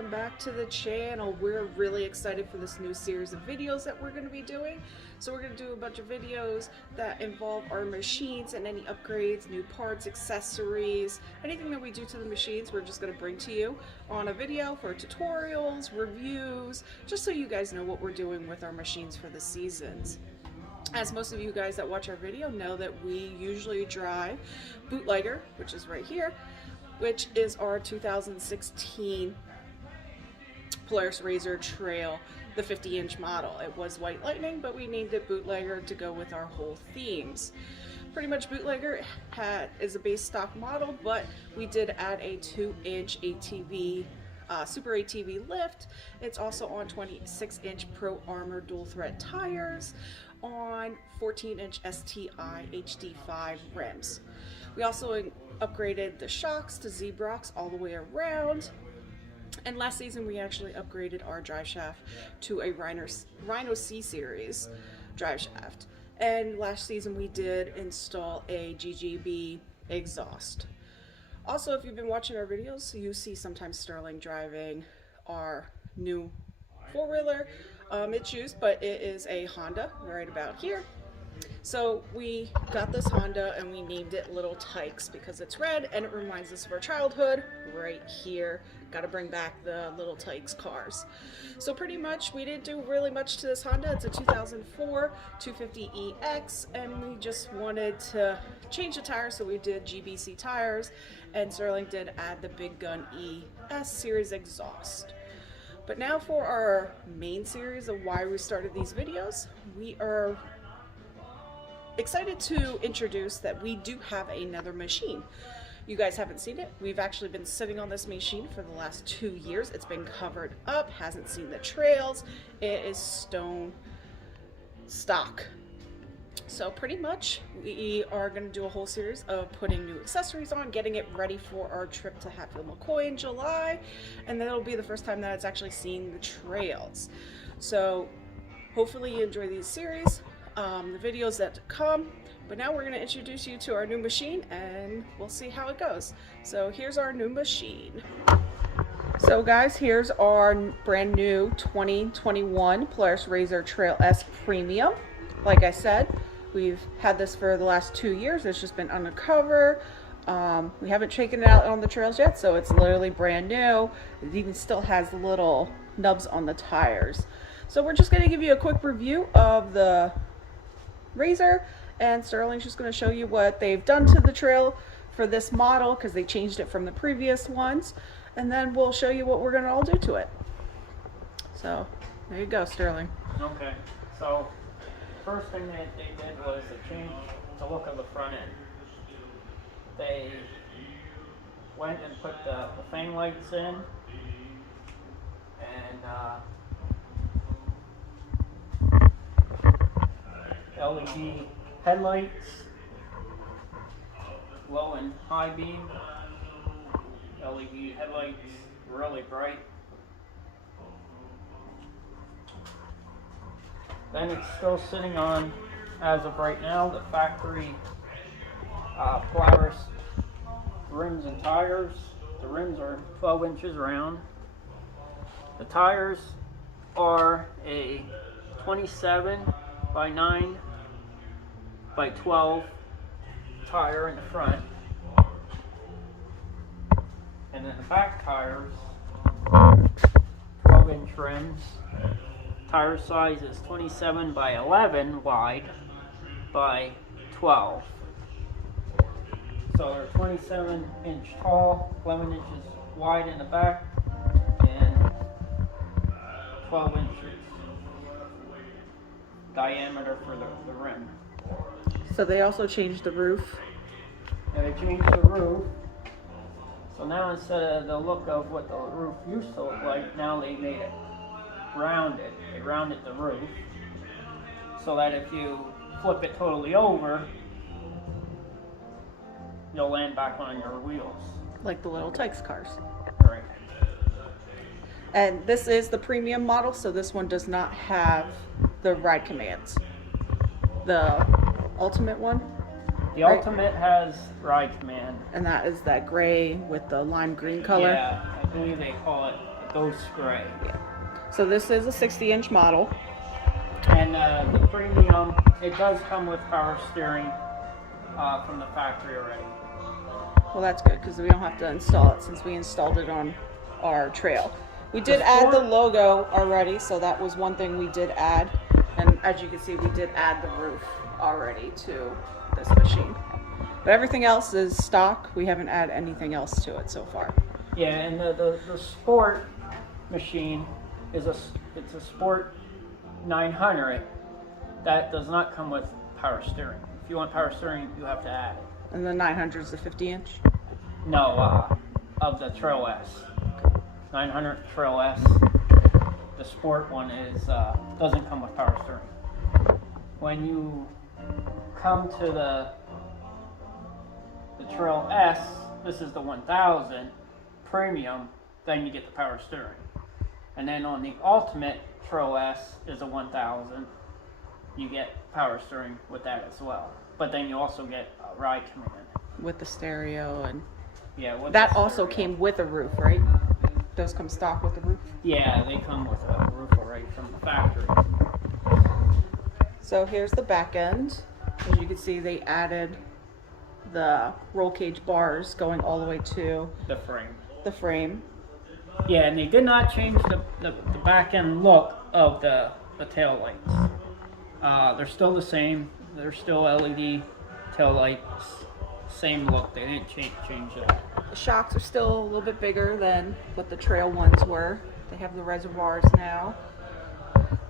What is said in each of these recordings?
welcome back to the channel. We're really excited for this new series of videos that we're going to be doing. So we're going to do a bunch of videos that involve our machines and any upgrades, new parts, accessories, anything that we do to the machines we're just going to bring to you on a video for tutorials, reviews, just so you guys know what we're doing with our machines for the seasons. As most of you guys that watch our video know, that we usually drive Bootlegger, which is right here, which is our 2016 Polaris RZR Trail, the 50-inch model. It was White Lightning, but we named it Bootlegger to go with our whole themes. Pretty much Bootlegger is a base stock model, but we did add a 2-inch ATV, Super ATV lift. It's also on 26-inch Pro Armor dual thread tires on 14-inch STI HD5 rims. We also upgraded the shocks to Z-Brox all the way around. And last season we actually upgraded our drive shaft to a Rhino C series drive shaft. And last season we did install a GGB exhaust. Also, if you've been watching our videos, you see sometimes Sterling driving our new four-wheeler. It's used, but it is a Honda right about here. So we got this Honda and we named it Little Tykes because it's red and it reminds us of our childhood right here. Got to bring back the Little Tykes cars. So pretty much we didn't do really much to this Honda. It's a 2004 250EX and we just wanted to change the tires, so we did GBC tires, and Sterling did add the Big Gun ES series exhaust. But now for our main series of why we started these videos, we are excited to introduce that we do have another machine. You guys haven't seen it. We've actually been sitting on this machine for the last 2 years. It's been covered up, hasn't seen the trails. It is stone stock. So pretty much we are going to do a whole series of putting new accessories on, getting it ready for our trip to Hatfield-McCoy in July, and that'll be the first time that it's actually seeing the trails. So hopefully you enjoy these series, the videos that come. But now we're going to introduce you to our new machine and we'll see how it goes. So here's our new machine. So guys, here's our brand new 2021 Polaris RZR Trail S Premium. Like I said, we've had this for the last 2 years. It's just been undercover. We haven't taken it out on the trails yet, so it's literally brand new. It even still has the little nubs on the tires. So we're just going to give you a quick review of the RZR, and Sterling's just going to show you what they've done to the trail for this model because they changed it from the previous ones, and then we'll show you what we're going to all do to it. So there you go, Sterling. Okay, so first thing that they did was they changed the look of the front end. They went and put the fang lights in, and LED headlights, low and high beam, LED headlights, really bright. Then it's still sitting on, as of right now, the factory Polaris rims and tires. The rims are 12 inches round. The tires are a 27 by 9 by 12 tire in the front. And then the back tires, 12-inch rims. Tire size is 27 by 11 wide by 12. So they're 27 inch tall, 11 inches wide in the back, and 12 inches diameter for the rim. So they also changed the roof. And they changed the roof. So now instead of the look of what the roof used to look like, now they made it rounded. They rounded the roof so that if you flip it totally over, you'll land back on your wheels. Like the Little Tykes cars. Right. And this is the premium model, so this one does not have the ride commands. The ultimate one? The ultimate has ride command. And that is that gray with the lime green color? Yeah, I believe they call it ghost gray. Yeah. So this is a 60-inch model. And the premium, it does come with power steering from the factory already. Well, that's good because we don't have to install it since we installed it on our trail. We did add the logo already, so that was one thing we did add. And as you can see, we did add the roof already to this machine. But everything else is stock. We haven't added anything else to it so far. Yeah, and the sport machine is it's a sport 900 that does not come with power steering. If you want power steering, you have to add it. And the 900 is the 50-inch? No, of the Trail S. 900 Trail S. The sport one is doesn't come with power steering. When you come to the Trail S, this is the 1000 premium, then you get the power steering. And then on the Ultimate Trail S is a 1000, you get power steering with that as well. But then you also get a ride command. With the stereo and... Yeah, with that the also stereo. came with a roof, right? Those come stock with the roof? Yeah, they come with a roof already from the factory. So here's the back end. As you can see, they added the roll cage bars going all the way to The frame. the frame. Yeah, and they did not change the back end look of the tail lights. They're still the same. They're still LED tail lights. Same look. They didn't change that. The shocks are still a little bit bigger than what the trail ones were. They have the reservoirs now.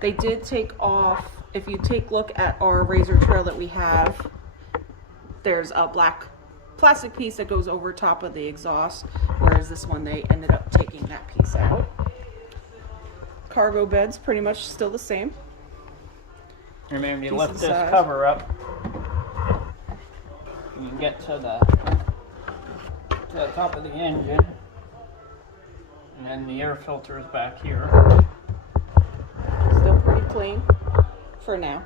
They did take off, if you take a look at our razor trail that we have, there's a black plastic piece that goes over top of the exhaust, whereas this one they ended up taking that piece out. Cargo bed's pretty much still the same. And then you Decent lift this size. cover up, you can get to the top of the engine, and then the air filter is back here. Still pretty clean for now.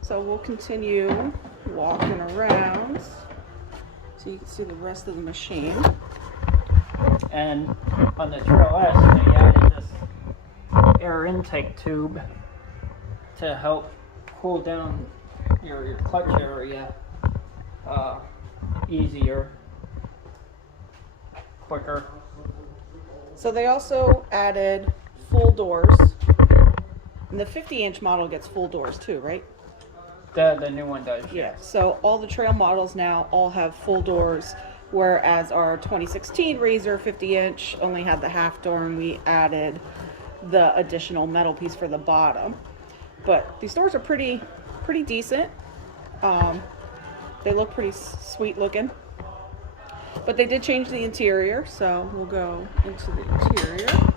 So we'll continue walking around so you can see the rest of the machine. And on the Trail S, they added this air intake tube to help cool down your clutch area easier, quicker. So they also added full doors. And the 50-inch model gets full doors too, right? The new one does, Yeah. yes. So all the trail models now all have full doors, whereas our 2016 Razor 50-inch only had the half door, and we added the additional metal piece for the bottom. But these doors are pretty decent. They look pretty sweet looking. But they did change the interior, so we'll go into the interior.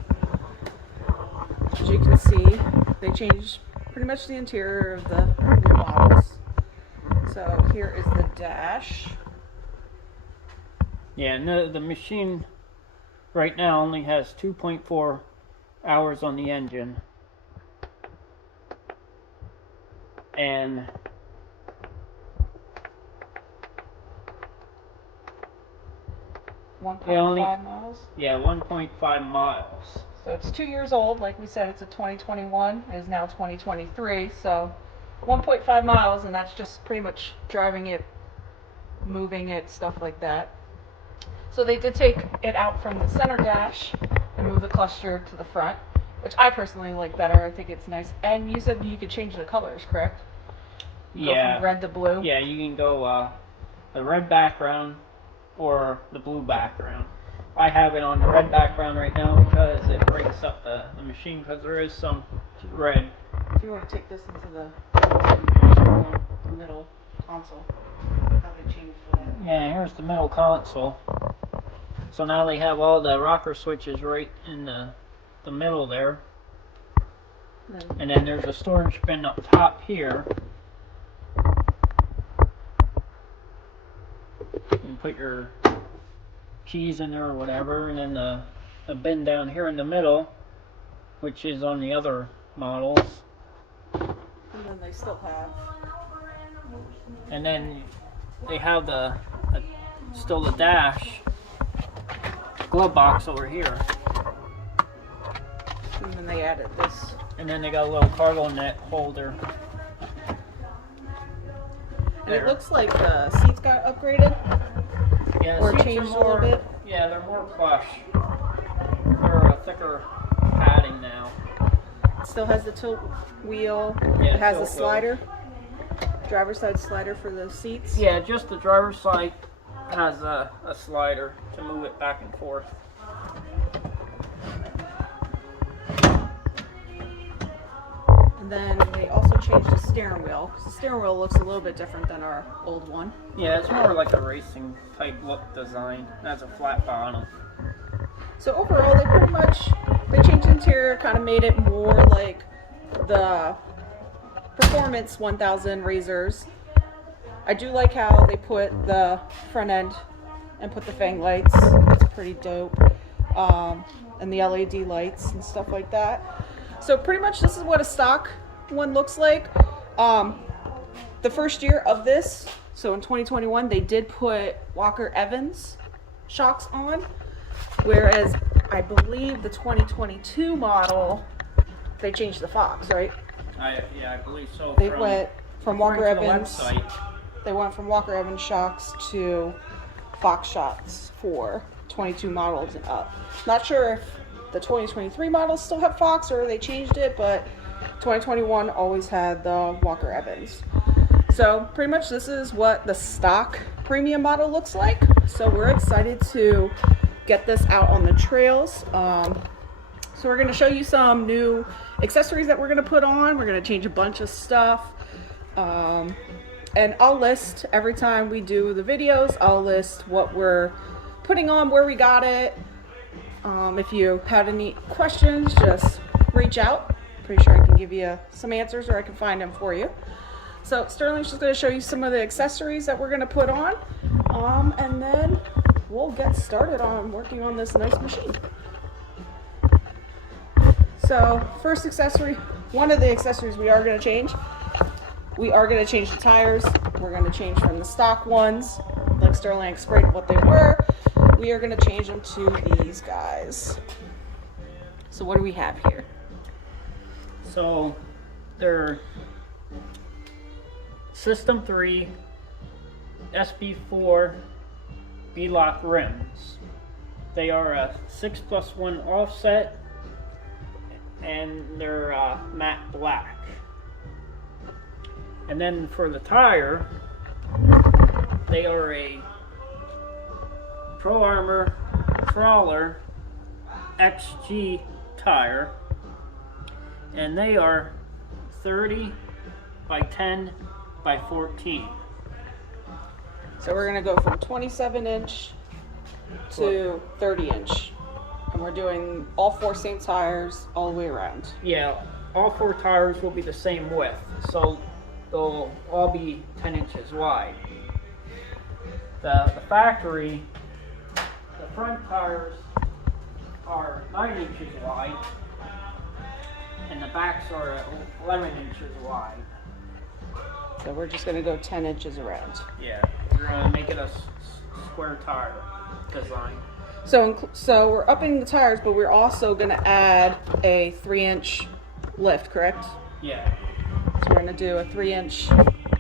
As you can see, they changed pretty much the interior of the new models. So here is the dash. Yeah, and the machine right now only has 2.4 hours on the engine. And One only- 1.5 miles. yeah, 1.5 miles. So it's 2 years old. Like we said, it's a 2021. It is now 2023. So 1.5 miles, and that's just pretty much driving it, moving it, stuff like that. So they did take it out from the center dash and move the cluster to the front, which I personally like better. I think it's nice. And you said you could change the colors, correct? Go Yeah. from red to blue. Yeah, you can go the red background or the blue background. I have it on the red background right now because it breaks up the machine, because there is some red. If you want to take this into the middle console, how they changed for that. Yeah, here's the middle console. So now they have all the rocker switches right in the middle there. And then there's a storage bin up top here. You can put your keys in there or whatever, and then the bin down here in the middle, which is on the other models. And then they still have. And then they have the still the dash glove box over here. And then they added this. And then they got a little cargo net holder. And it looks like the seats got upgraded. Yeah, or seats changed are more, a little bit. Yeah, they're more plush. They're a thicker padding now. It still has the tilt wheel. Yeah, it has a tilt slider. Driver's side slider for the seats. Yeah, just the driver's side has a slider to move it back and forth. And then they also changed the steering wheel. The steering wheel looks a little bit different than our old one. Yeah, it's more like a racing type look design. It has a flat bottom. So overall, they changed the interior, kind of made it more like the Performance 1000 RZRs. I do like how they put the front end and put the fang lights. It's pretty dope. And the LED lights and stuff like that. So pretty much this is what a stock one looks like. The first year of this, so in 2021, they did put Walker Evans shocks on, whereas I believe the 2022 model, they changed the Fox, right? Yeah, I believe so. They went from Walker Evans. Website. They went from Walker Evans shocks to Fox shocks for 22 models and up. Not sure if the 2023 models still have Fox or they changed it, but 2021 always had the Walker Evans. So pretty much this is what the stock premium model looks like. So we're excited to get this out on the trails. So we're going to show you some new accessories that we're going to put on. We're going to change a bunch of stuff. And I'll list every time we do the videos, I'll list what we're putting on, where we got it. If you had any questions, just reach out. Pretty sure I can give you some answers or I can find them for you. So Sterling's just going to show you some of the accessories that we're going to put on. And then we'll get started on working on this nice machine. So first accessory, one of the accessories we are going to change. We are going to change the tires. We're going to change from the stock ones, like Sterling explained what they were. We are going to change them to these guys. So what do we have here? So they're System 3 SB4 B-Lock rims. They are a 6+1 offset and they're matte black. And then for the tire, they are a Pro Armor Crawler XG tire, and they are 30 by 10 by 14. So we're going to go from 27 inch to 30 inch. And we're doing all four same tires all the way around. Yeah, all four tires will be the same width, so they'll all be 10 inches wide. The factory, the front tires are 9 inches wide, and the backs are 11 inches wide. So we're just going to go 10 inches around. Yeah, we're going to make it a square tire design. So we're upping the tires, but we're also going to add a 3-inch lift, correct? Yeah. So we're going to do a 3-inch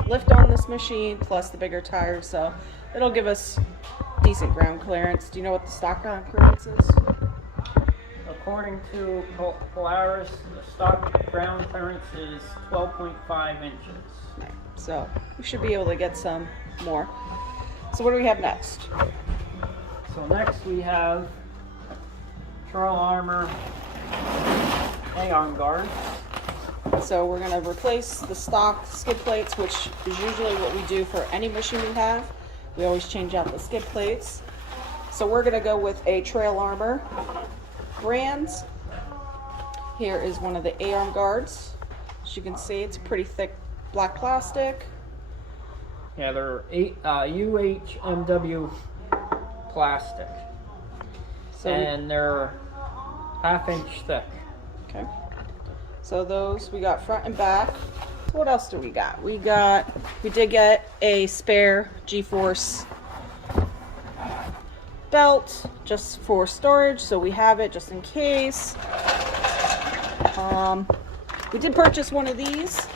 lift on this machine plus the bigger tires, so it'll give us decent ground clearance. Do you know what the stock ground clearance is? According to Polaris, the stock ground clearance is 12.5 inches. Right. So we should be able to get some more. So what do we have next? So next we have Pro Armor A-arm guards. So we're going to replace the stock skid plates, which is usually what we do for any machine we have. We always change out the skid plates. So we're going to go with a Trail Armor brands. Here is one of the A-arm guards. As you can see, it's pretty thick black plastic. Yeah, they're UHMW plastic. So and they're 1/2 inch thick. okay. So those we got front and back. What else do we got? We did get a spare G-force belt just for storage, so we have it just in case. We did purchase one of these.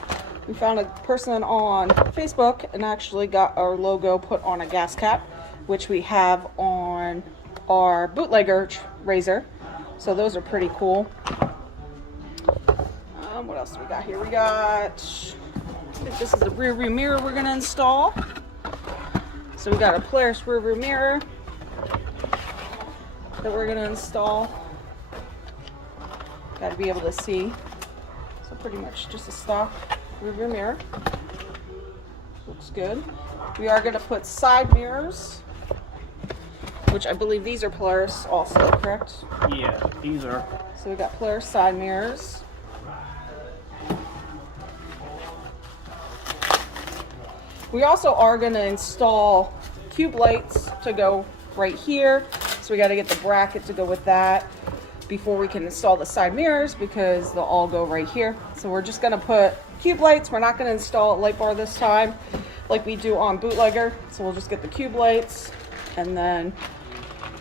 We found a person on Facebook and actually got our logo put on a gas cap, which we have on our bootlegger RZR. So those are pretty cool. What else do we got here? We got, I think this is the rear view mirror we're going to install. So we got a Polaris rear view mirror that we're going to install. Got to be able to see. So pretty much just a stock rear view mirror. Looks good. We are going to put side mirrors, which I believe these are Polaris also, correct? Yeah, these are. So we got Polaris side mirrors. We also are going to install cube lights to go right here. So we got to get the bracket to go with that before we can install the side mirrors, because they'll all go right here. So we're just going to put cube lights. We're not going to install a light bar this time like we do on bootlegger. So we'll just get the cube lights and then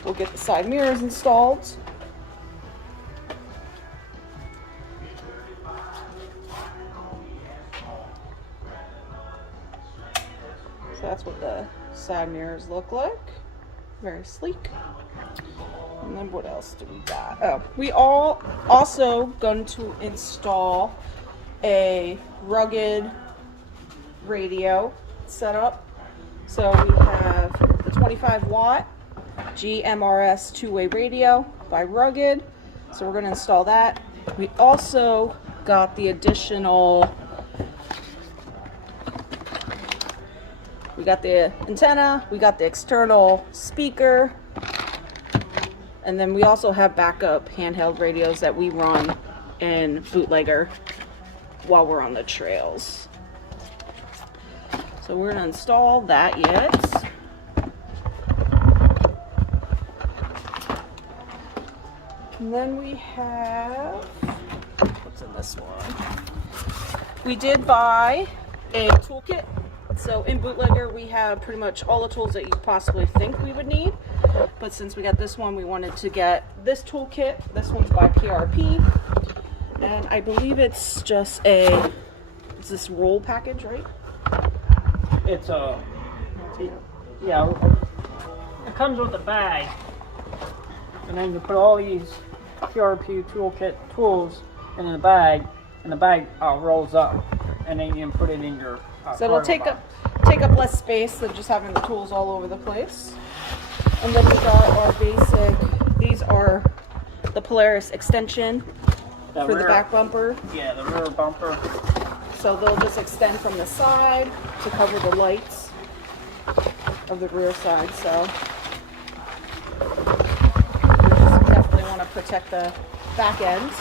we'll get the side mirrors installed. So that's what the side mirrors look like. Very sleek. And then what else do we got? Oh, we are also going to install a rugged radio setup. So we have the 25 watt GMRS two-way radio by Rugged. So we're going to install that. We also got the additional, we got the antenna, we got the external speaker, and then we also have backup handheld radios that we run in bootlegger while we're on the trails. So we're going to install that yet. And then we have, what's in this one? We did buy a toolkit. So in bootlegger we have pretty much all the tools that you possibly think we would need. But since we got this one, we wanted to get this toolkit. This one's by PRP. And I believe it's just it's this roll package, right? It's a, yeah, it comes with a bag. And then you put all these PRP toolkit tools in the bag, and the bag rolls up, and then you can put it in your so it'll take up less space than just having the tools all over the place. And then we got our basic, these are the Polaris extension for the back bumper. Yeah, the rear bumper. So they'll just extend from the side to cover the lights of the rear side. So we definitely want to protect the back ends.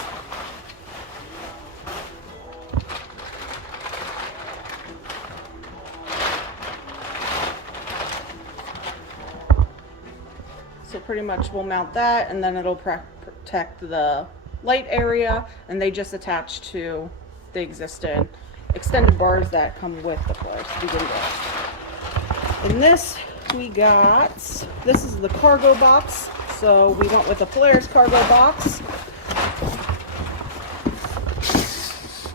So pretty much we'll mount that, and then it'll protect the light area, and they just attach to the existing extended bars that come with the Polaris to begin with. In this we got, this is the cargo box. So we went with the Polaris cargo box.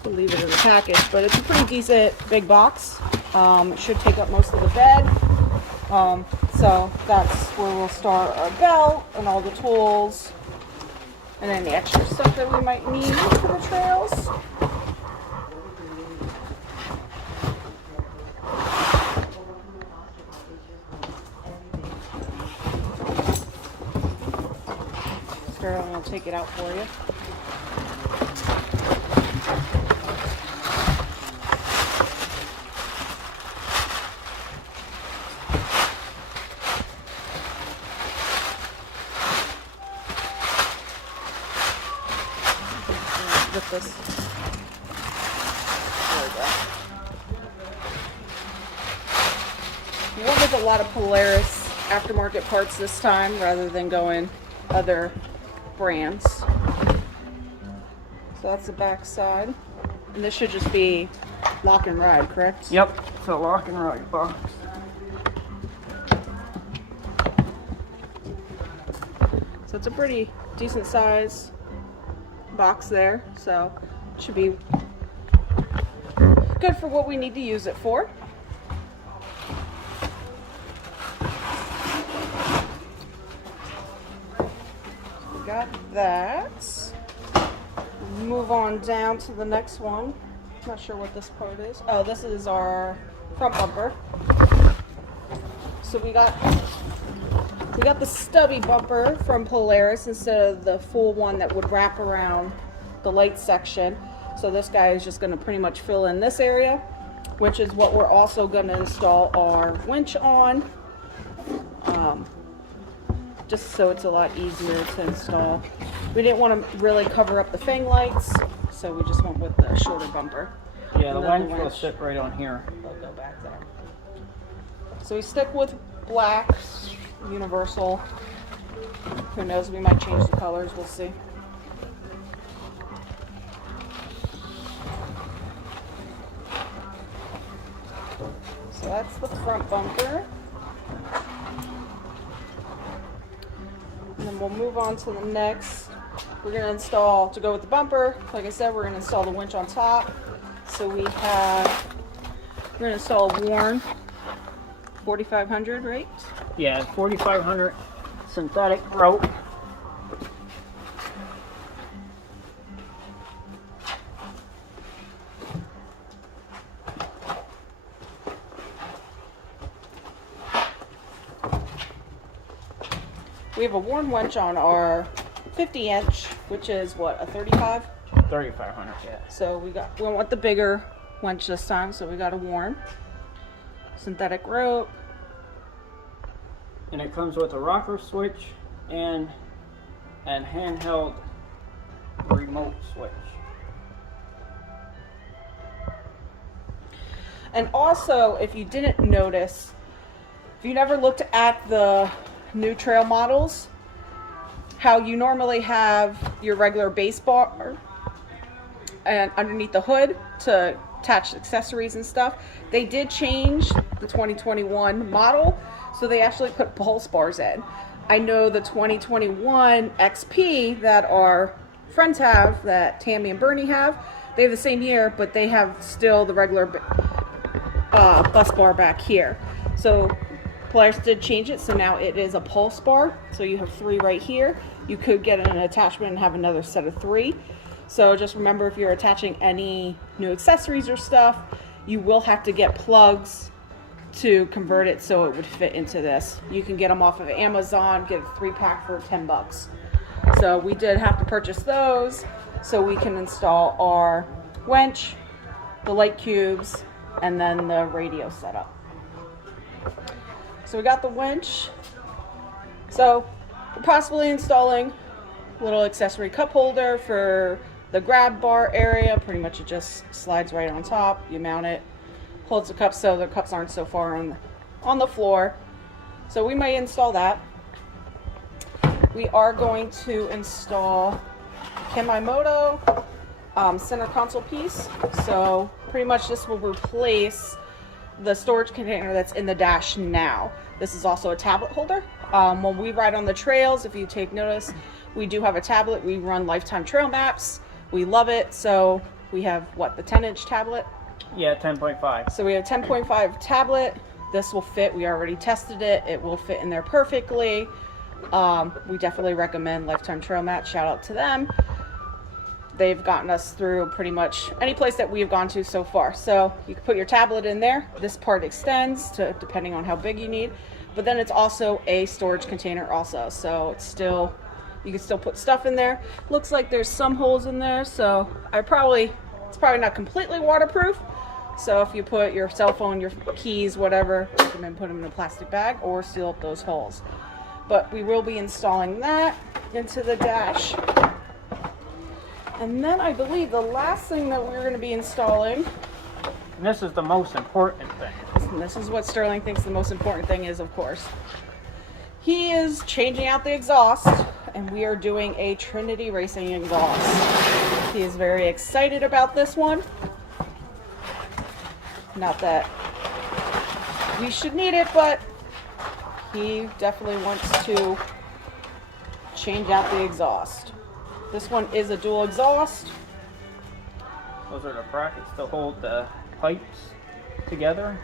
We'll leave it in the package, but it's a pretty decent big box. It should take up most of the bed. So that's where we'll store our belt and all the tools and any extra stuff that we might need for the trails. Carolyn will take it out for you. With this. There we go. We went with a lot of Polaris aftermarket parts this time rather than going other brands. So that's the back side. And this should just be lock and ride, correct? Yep, it's a lock and ride box. So it's a pretty decent size box there. So it should be good for what we need to use it for. Got that. Move on down to the next one. Not sure what this part is. Oh, this is our front bumper. So we got the stubby bumper from Polaris instead of the full one that would wrap around the light section. So this guy is just going to pretty much fill in this area, which is what we're also going to install our winch on. Just so it's a lot easier to install. We didn't want to really cover up the fang lights, so we just went with the shorter bumper. Yeah, the winch will sit right on here. They'll go back there. So we stick with black, universal. Who knows, we might change the colors, we'll see. So that's the front bumper. And then we'll move on to the next. We're going to install, to go with the bumper, like I said, we're going to install the winch on top. So we're going to install a worn 4500, right? Yeah, 4500 synthetic rope. We have a worn winch on our 50-inch, which is what, a 35? 3500, yeah. So we went with the bigger winch this time, so we got a worn synthetic rope. And it comes with a rocker switch and a handheld remote switch. And also, if you didn't notice, if you never looked at the new trail models, how you normally have your regular base bar and underneath the hood to attach accessories and stuff, they did change the 2021 model, so they actually put pulse bars in. I know the 2021 XP that our friends have, that Tammy and Bernie have, they have the same year, but they have still the regular bus bar back here. So Polaris did change it, so now it is a pulse bar. So you have 3 right here. You could get an attachment and have another set of 3. So just remember, if you're attaching any new accessories or stuff, you will have to get plugs to convert it so it would fit into this. You can get them off of Amazon, get a 3-pack for $10. So we did have to purchase those so we can install our winch, the light cubes, and then the radio setup. So we got the winch. So we're possibly installing a little accessory cup holder for the grab bar area. Pretty much it just slides right on top. You mount it, holds the cups so the cups aren't so far on the floor. So we might install that. We are going to install Animotica center console piece. So pretty much this will replace the storage container that's in the dash now. This is also a tablet holder. When we ride on the trails, if you take notice, we do have a tablet. We run lifetime trail maps. We love it. So we have what, the 10-inch tablet? Yeah, 10.5. So we have a 10.5 tablet. This will fit. We already tested it. It will fit in there perfectly. We definitely recommend Lifetime Trail Map. Shout out to them. They've gotten us through pretty much any place that we've gone to so far. So you can put your tablet in there. This part extends to depending on how big you need. But then it's also a storage container also. So it's still, you can still put stuff in there. Looks like there's some holes in there. So it's probably not completely waterproof. So if you put your cell phone, your keys, whatever, you can then put them in a plastic bag or seal up those holes. But we will be installing that into the dash. And then I believe the last thing that we're going to be installing, And this is the most important thing. and this is what Sterling thinks the most important thing is, of course. He is changing out the exhaust, and we are doing a Trinity Racing exhaust. He is very excited about this one. Not that we should need it, but he definitely wants to change out the exhaust. This one is a dual exhaust. Those are the brackets to hold the pipes together.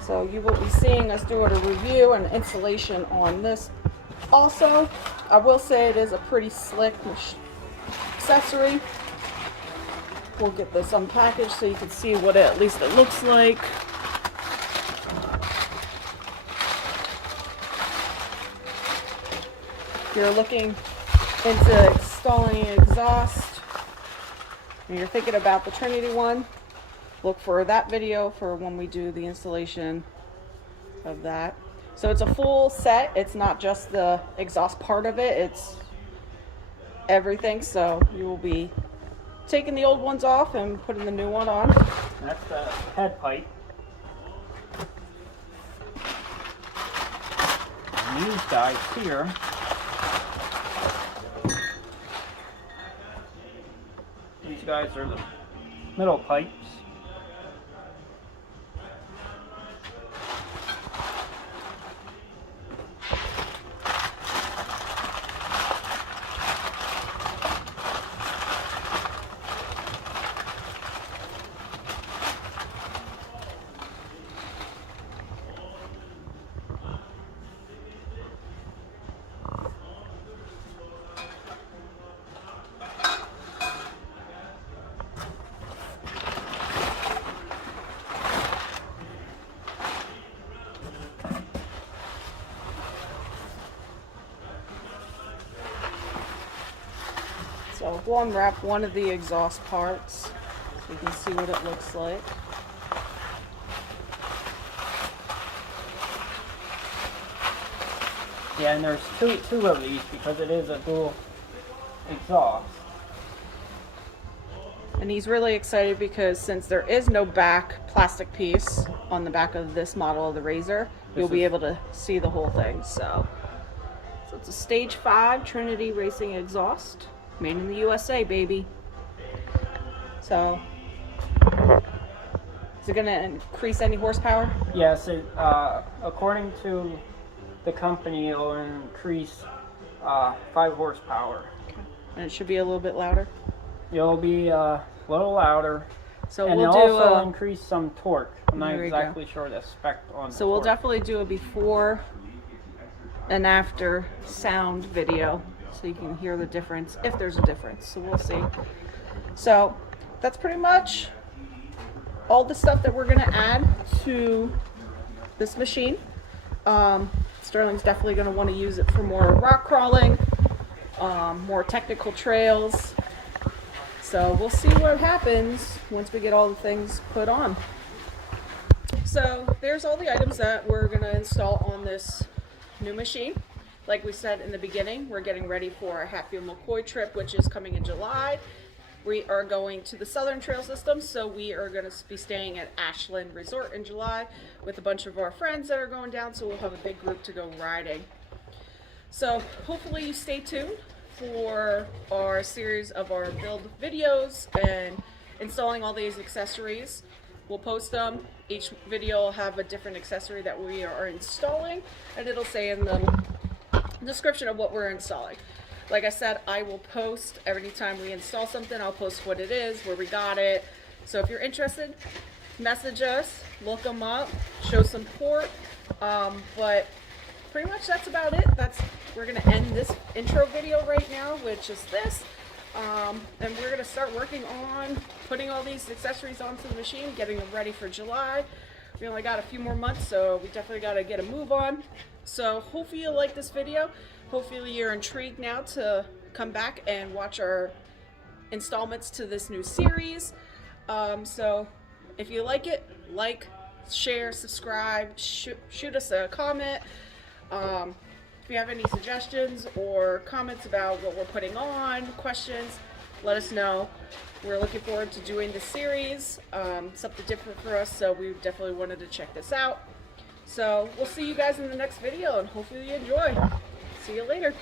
So you will be seeing us doing a review and installation on this also. I will say it is a pretty slick accessory. We'll get this unpackaged so you can see what at least it looks like. If you're looking into installing an exhaust and you're thinking about the Trinity one, look for that video for when we do the installation of that. So it's a full set. It's not just the exhaust part of it, it's everything. So you will be taking the old ones off and putting the new one on. That's the head pipe. And these guys here are the middle pipes. So we'll unwrap one of the exhaust parts so you can see what it looks like. Yeah, and there's two of these because it is a dual exhaust. And he's really excited because since there is no back plastic piece on the back of this model of the RZR, you'll be able to see the whole thing. So it's a Stage 5 Trinity Racing exhaust, made in the USA, baby. So, is it going to increase any horsepower? Yes, according to the company, it will increase 5 horsepower. Okay. And it should be a little bit louder? It'll be a little louder. So and we'll it'll do also increase some torque. I'm not exactly sure the spec on the So we'll torque. definitely do a before and after sound video so you can hear the difference, if there's a difference. So we'll see. So that's pretty much all the stuff that we're going to add to this machine. Sterling's definitely going to want to use it for more rock crawling, more technical trails. So we'll see what happens once we get all the things put on. So there's all the items that we're going to install on this new machine. Like we said in the beginning, we're getting ready for a Hatfield McCoy trip, which is coming in July. We are going to the Southern Trail System, so we are going to be staying at Ashland Resort in July with a bunch of our friends that are going down, so we'll have a big group to go riding. So hopefully you stay tuned for our series of our build videos and installing all these accessories. We'll post them. Each video will have a different accessory that we are installing, and it'll say in the description of what we're installing. Like I said, I will post every time we install something. I'll post what it is, where we got it. So if you're interested, message us, look them up, show support. But pretty much that's about it. We're gonna end this intro video right now, which is this. And we're gonna start working on putting all these accessories onto the machine, getting them ready for July. We only got a few more months, so we definitely gotta get a move on. So hopefully you like this video. Hopefully you're intrigued now to come back and watch our installments to this new series. So if you like it, like, share, subscribe, shoot us a comment. If you have any suggestions or comments about what we're putting on, questions, let us know. We're looking forward to doing this series, something different for us, so we definitely wanted to check this out. So we'll see you guys in the next video, and hopefully you enjoy. See you later.